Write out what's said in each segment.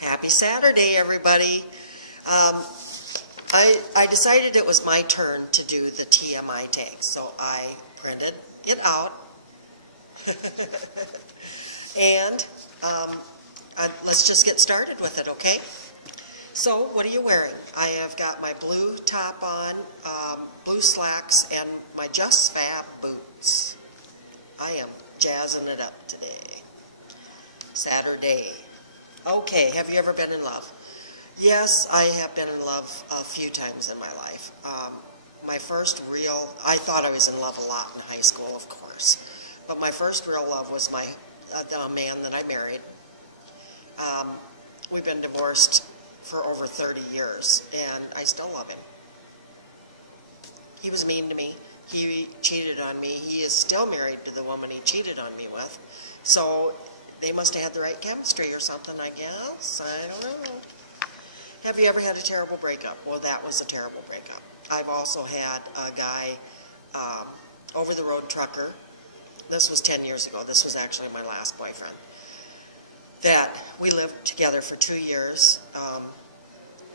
Happy Saturday, everybody. I decided it was my turn to do the TMI tag, so I printed it out. And let's just get started with it, okay? So, what are you wearing? I have got my blue top on, blue slacks, and my Just Fab boots. I am jazzing it up today. Saturday. Okay, have you ever been in love? Yes, I have been in love a few times in my life. My first real, I thought I was in love a lot in high school, of course. But my first real love was the man that I married. We've been divorced for over 30 years, and I still love him. He was mean to me. He cheated on me. He is still married to the woman he cheated on me with. So they must have had the right chemistry or something, I guess. I don't know. Have you ever had a terrible breakup? Well, that was a terrible breakup. I've also had a guy, over-the-road trucker. This was 10 years ago. This was actually my last boyfriend. That we lived together for 2 years.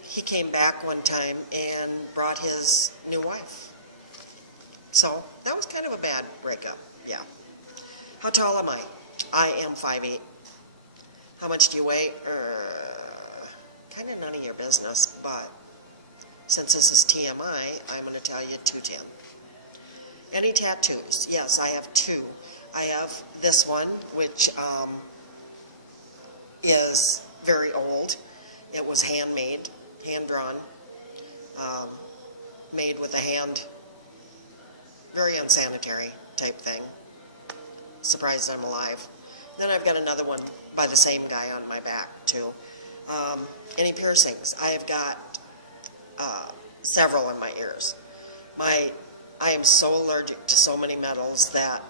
He came back one time and brought his new wife. So that was kind of a bad breakup, yeah. How tall am I? I am 5'8". How much do you weigh? Kind of none of your business, but since this is TMI, I'm going to tell you 210. Any tattoos? Yes, I have 2. I have this one, which is very old. It was handmade, hand-drawn, made with a hand, very unsanitary type thing. Surprised I'm alive. Then I've got another one by the same guy on my back, too. Any piercings? I have got several in my ears. I am so allergic to so many metals that,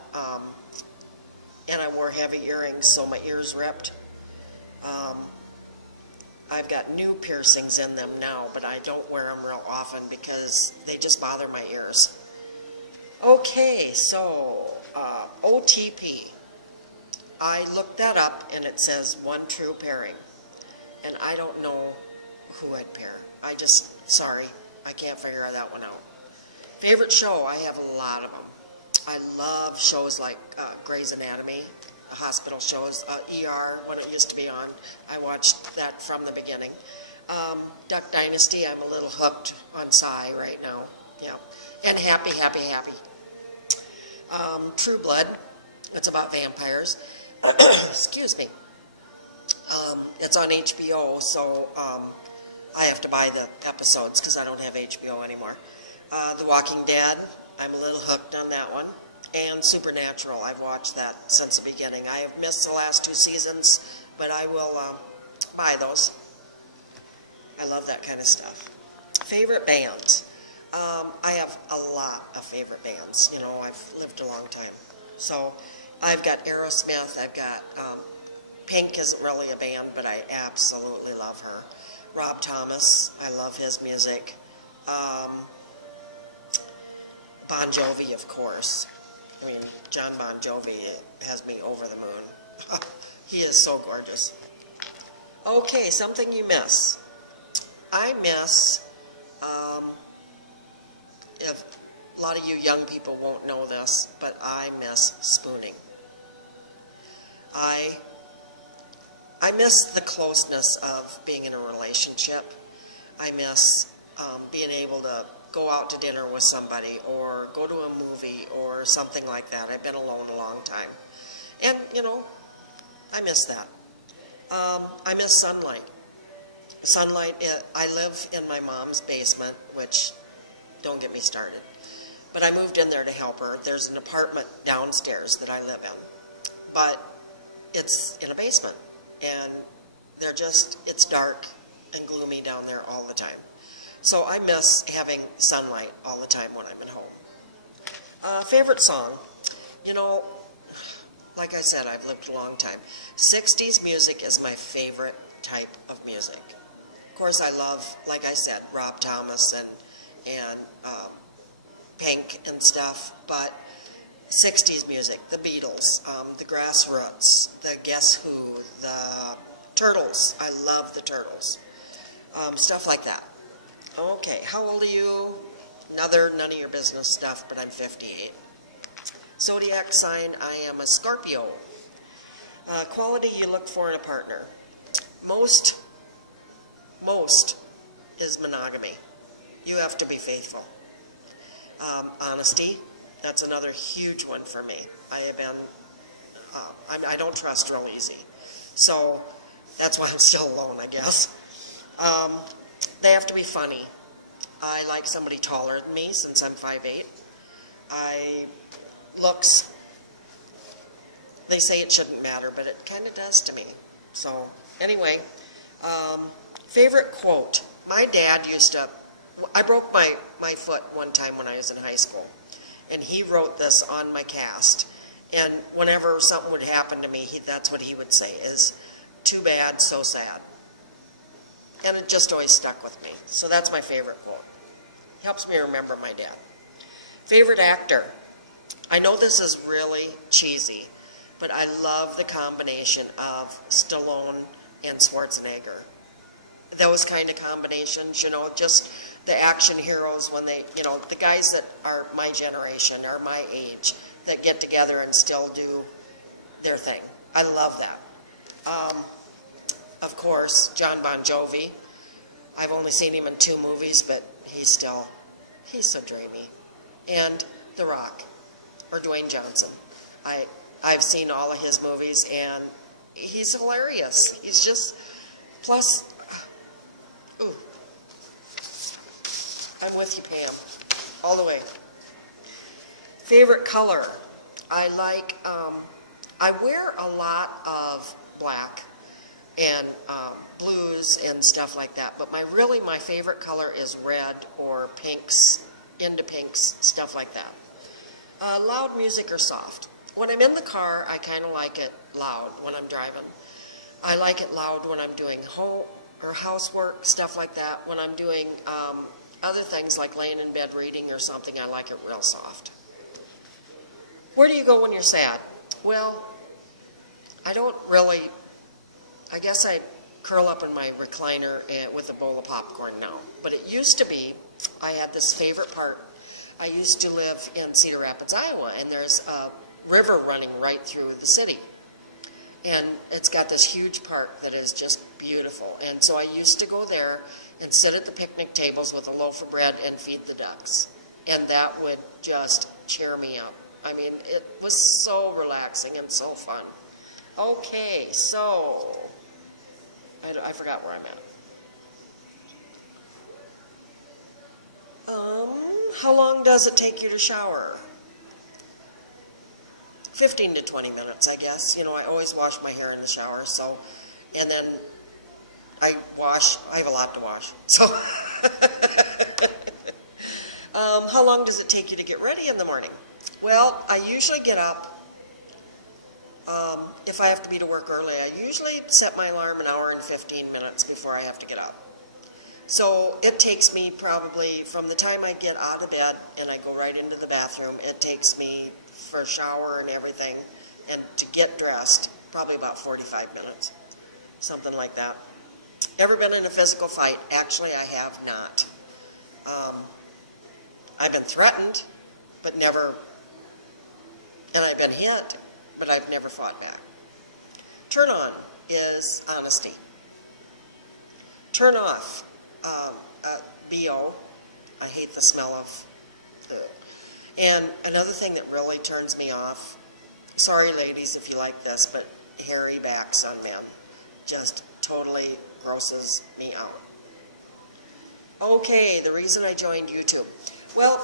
and I wore heavy earrings, so my ears ripped. I've got new piercings in them now, but I don't wear them real often because they just bother my ears. Okay, so OTP. I looked that up and it says one true pairing. And I don't know who I'd pair. Sorry, I can't figure that one out. Favorite show? I have a lot of them. I love shows like Grey's Anatomy, the hospital shows, ER, when it used to be on. I watched that from the beginning. Duck Dynasty, I'm a little hooked on Psy right now. Yeah. And Happy. True Blood, it's about vampires. Excuse me. It's on HBO, so I have to buy the episodes because I don't have HBO anymore. The Walking Dead, I'm a little hooked on that one. And Supernatural, I've watched that since the beginning. I have missed the last 2 seasons, but I will buy those. I love that kind of stuff. Favorite bands? I have a lot of favorite bands. You know, I've lived a long time. So I've got Aerosmith, I've got Pink isn't really a band, but I absolutely love her. Rob Thomas, I love his music. Bon Jovi, of course. I mean, John Bon Jovi has me over the moon. He is so gorgeous. Okay, something you miss. I miss, if a lot of you young people won't know this, but I miss spooning. I miss the closeness of being in a relationship. I miss being able to go out to dinner with somebody or go to a movie or something like that. I've been alone a long time. And, you know, I miss that. I miss sunlight. Sunlight, I live in my mom's basement, which, don't get me started. But I moved in there to help her. There's an apartment downstairs that I live in. But it's in a basement. And it's dark and gloomy down there all the time. So I miss having sunlight all the time when I'm at home. Favorite song? You know, like I said, I've lived a long time. 60s music is my favorite type of music. Of course, I love, like I said, Rob Thomas and Pink and stuff, but 60s music, the Beatles, the Grassroots, the Guess Who, the Turtles. I love the turtles. Stuff like that. Okay, how old are you? Another none of your business stuff, but I'm 58. Zodiac sign, I am a Scorpio. Quality you look for in a partner. Most is monogamy. You have to be faithful. Honesty, that's another huge one for me. I have been, I don't trust real easy. So that's why I'm still alone, I guess. They have to be funny. I like somebody taller than me since I'm 5'8". Looks, they say it shouldn't matter, but it kind of does to me. So anyway, favorite quote. My dad used to, I broke my foot one time when I was in high school, and he wrote this on my cast. And whenever something would happen to me, that's what he would say is, too bad, so sad. And it just always stuck with me. So that's my favorite quote. Helps me remember my dad. Favorite actor. I know this is really cheesy, but I love the combination of Stallone and Schwarzenegger. Those kind of combinations, you know, just the action heroes when they, you know, the guys that are my generation, are my age, that get together and still do their thing. I love that. Of course, John Bon Jovi. I've only seen him in 2 movies, but he's so dreamy. And The Rock, or Dwayne Johnson. I've seen all of his movies, and he's hilarious. He's just, plus, ooh, I'm with you, Pam, all the way. Favorite color. I like, I wear a lot of black and blues and stuff like that, but my favorite color is red or pinks, into pinks, stuff like that. Loud music or soft. When I'm in the car, I kind of like it loud when I'm driving. I like it loud when I'm doing home or housework, stuff like that. When I'm doing other things like laying in bed reading or something, I like it real soft. Where do you go when you're sad? Well, I don't really, I guess I curl up in my recliner with a bowl of popcorn now. But it used to be, I had this favorite part. I used to live in Cedar Rapids, Iowa, and there's a river running right through the city. And it's got this huge park that is just beautiful. And so I used to go there and sit at the picnic tables with a loaf of bread and feed the ducks. And that would just cheer me up. I mean, it was so relaxing and so fun. Okay, so, I forgot where I'm at. How long does it take you to shower? 15 to 20 minutes, I guess. You know, I always wash my hair in the shower, so, and then I have a lot to wash, so. How long does it take you to get ready in the morning? Well, I usually get up, if I have to be to work early, I usually set my alarm an hour and 15 minutes before I have to get up. So it takes me probably, from the time I get out of bed and I go right into the bathroom, it takes me for a shower and everything, and to get dressed, probably about 45 minutes, something like that. Ever been in a physical fight? Actually, I have not. I've been threatened, but never, and I've been hit, but I've never fought back. Turn on is honesty. Turn off, BO. I hate the smell of the. And another thing that really turns me off, sorry ladies if you like this, but hairy backs on men just totally grosses me out. Okay, the reason I joined YouTube. Well,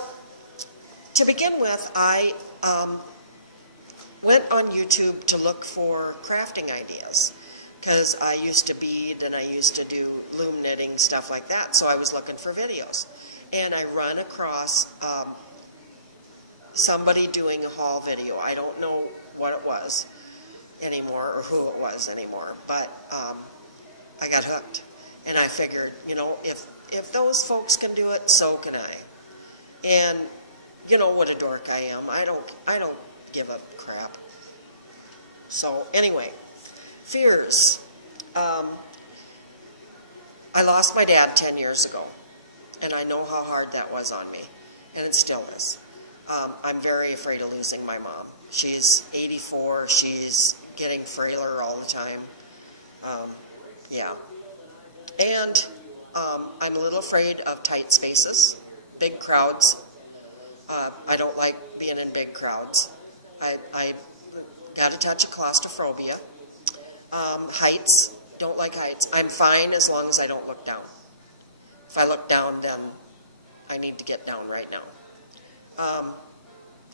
to begin with, I went on YouTube to look for crafting ideas, because I used to bead and I used to do loom knitting, stuff like that, so I was looking for videos. And I run across somebody doing a haul video. I don't know what it was anymore or who it was anymore, but I got hooked. And I figured, you know, if those folks can do it, so can I. And you know what a dork I am. I don't give a crap. So anyway, fears. Um, I lost my dad 10 years ago, and I know how hard that was on me, and it still is. I'm very afraid of losing my mom. She's 84, she's getting frailer all the time. Yeah. And I'm a little afraid of tight spaces, big crowds. I don't like being in big crowds. I got a touch of claustrophobia. Heights, don't like heights. I'm fine as long as I don't look down. If I look down, then I need to get down right now.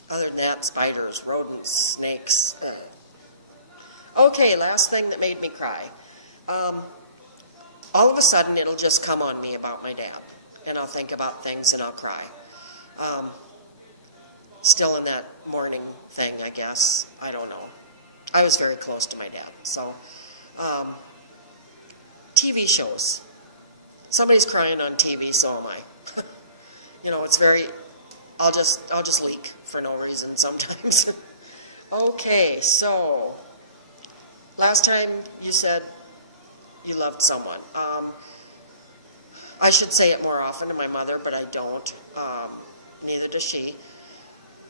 Other than that, spiders, rodents, snakes. Okay, last thing that made me cry. All of a sudden, it'll just come on me about my dad. And I'll think about things and I'll cry. Still in that mourning thing, I guess. I don't know. I was very close to my dad. So, TV shows. Somebody's crying on TV, so am I. You know, it's very, I'll just leak for no reason sometimes. Okay, so, last time you said you loved someone. I should say it more often to my mother, but I don't. Neither does she.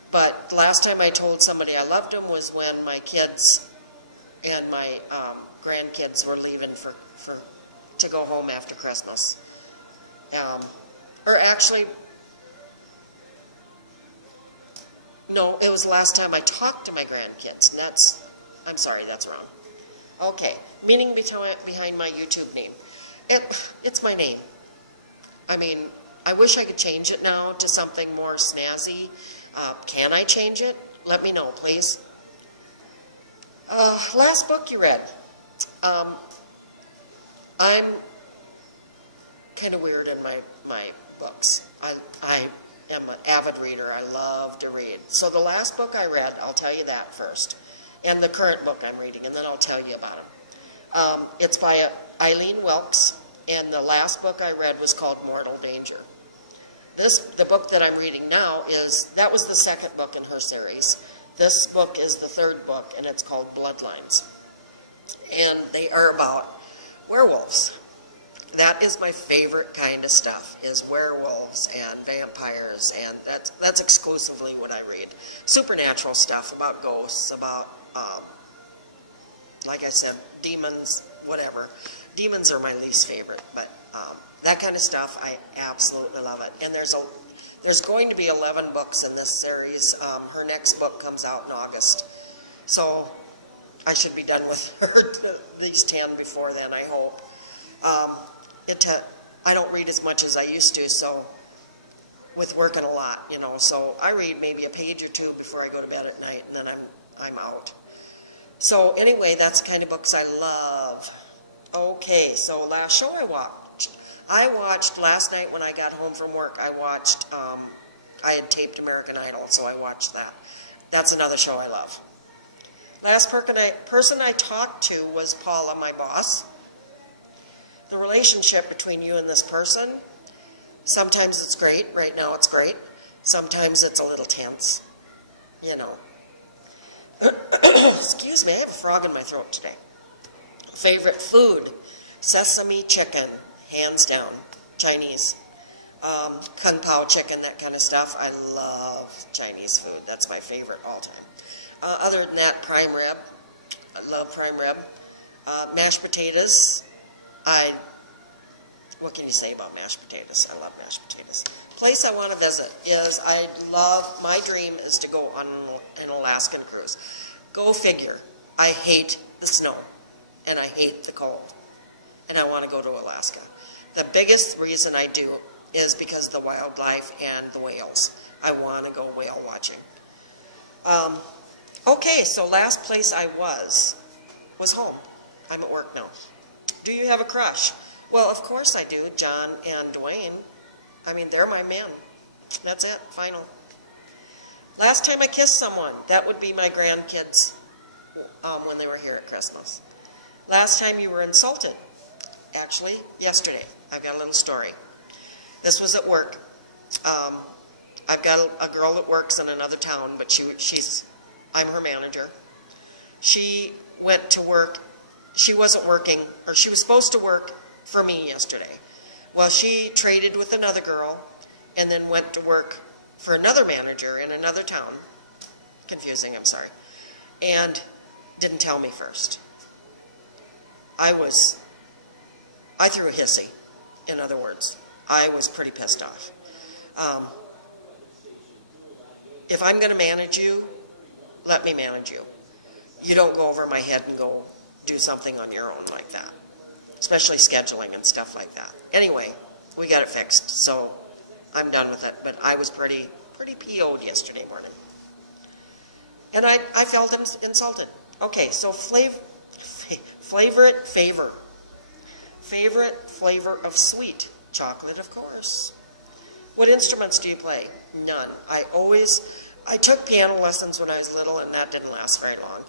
But the last time I told somebody I loved them was when my kids and my grandkids were leaving to go home after Christmas. Or actually, no, it was the last time I talked to my grandkids. And I'm sorry, that's wrong. Okay, meaning behind my YouTube name. It's my name. I mean, I wish I could change it now to something more snazzy. Can I change it? Let me know, please. Last book you read. I'm kind of weird in my books. I am an avid reader. I love to read. So the last book I read, I'll tell you that first. And the current book I'm reading, and then I'll tell you about it. It's by Eileen Wilkes, and the last book I read was called Mortal Danger. The book that I'm reading now that was the second book in her series. This book is the third book, and it's called Bloodlines. And they are about werewolves. That is my favorite kind of stuff, is werewolves and vampires, and that's exclusively what I read. Supernatural stuff, about ghosts, about, like I said, demons, whatever. Demons are my least favorite, but that kind of stuff, I absolutely love it. And there's going to be 11 books in this series. Her next book comes out in August. So I should be done with her, these 10 before then, I hope. I don't read as much as I used to, so with working a lot, you know. So I read maybe a page or two before I go to bed at night, and then I'm out. So anyway, that's the kind of books I love. Okay, so last show I watched last night when I got home from work. I had taped American Idol, so I watched that. That's another show I love. Last person I talked to was Paula, my boss. The relationship between you and this person, sometimes it's great. Right now it's great. Sometimes it's a little tense, you know. Excuse me, I have a frog in my throat today. Favorite food, sesame chicken, hands down, Chinese. Kung Pao chicken, that kind of stuff. I love Chinese food. That's my favorite all time. Other than that, prime rib. I love prime rib. Mashed potatoes. What can you say about mashed potatoes? I love mashed potatoes. Place I want to visit is, my dream is to go on an Alaskan cruise. Go figure. I hate the snow, and I hate the cold, and I want to go to Alaska. The biggest reason I do is because of the wildlife and the whales. I want to go whale watching. Okay, so last place I was home. I'm at work now. Do you have a crush? Well, of course I do. John and Dwayne. I mean, they're my men. That's it, final. Last time I kissed someone, that would be my grandkids when they were here at Christmas. Last time you were insulted, actually, yesterday. I've got a little story. This was at work. I've got a girl that works in another town, but I'm her manager. She went to work. she wasn't working, or she was supposed to work for me yesterday. Well, she traded with another girl and then went to work for another manager in another town. Confusing, I'm sorry. And didn't tell me first. I threw a hissy, in other words. I was pretty pissed off. If I'm going to manage you, let me manage you. You don't go over my head and go do something on your own like that, especially scheduling and stuff like that. Anyway, we got it fixed, so I'm done with it, but I was pretty PO'd yesterday morning. And I felt insulted. Okay, so favorite flavor of sweet. Chocolate, of course. What instruments do you play? None. I took piano lessons when I was little, and that didn't last very long.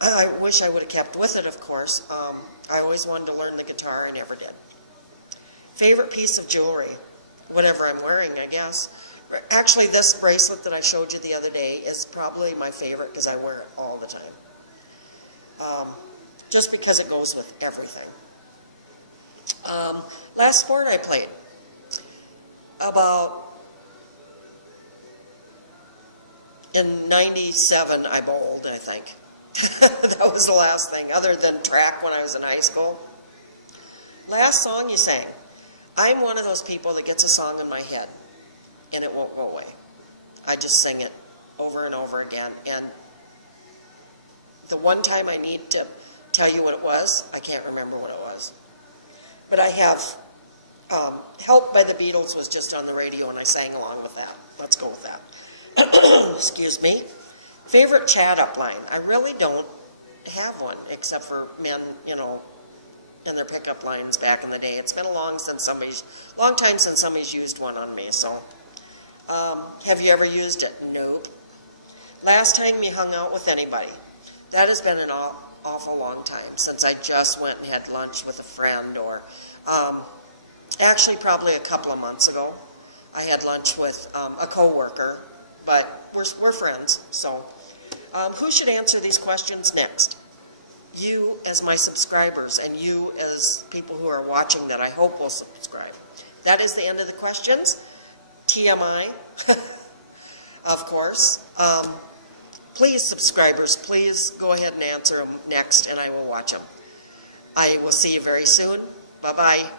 I wish I would have kept with it, of course. I always wanted to learn the guitar. I never did. Favorite piece of jewelry? Whatever I'm wearing, I guess. Actually, this bracelet that I showed you the other day is probably my favorite because I wear it all the time. Just because it goes with everything. Last sport I played. In 97, I bowled, I think. That was the last thing, other than track when I was in high school. Last song you sang. I'm one of those people that gets a song in my head, and it won't go away. I just sing it over and over again, and the one time I need to tell you what it was, I can't remember what it was. But I have, Help by the Beatles was just on the radio, and I sang along with that. Let's go with that. Excuse me. Favorite chat up line? I really don't have one, except for men, in their pickup lines back in the day. It's been a long time since somebody's used one on me, so. Have you ever used it? Nope. Last time you hung out with anybody? That has been an awful long time since I just went and had lunch with a friend, or actually probably a couple of months ago. I had lunch with a coworker, but we're friends, so. Who should answer these questions next? You as my subscribers, and you as people who are watching that I hope will subscribe. That is the end of the questions. TMI, of course. Please, subscribers, please go ahead and answer them next, and I will watch them. I will see you very soon. Bye-bye.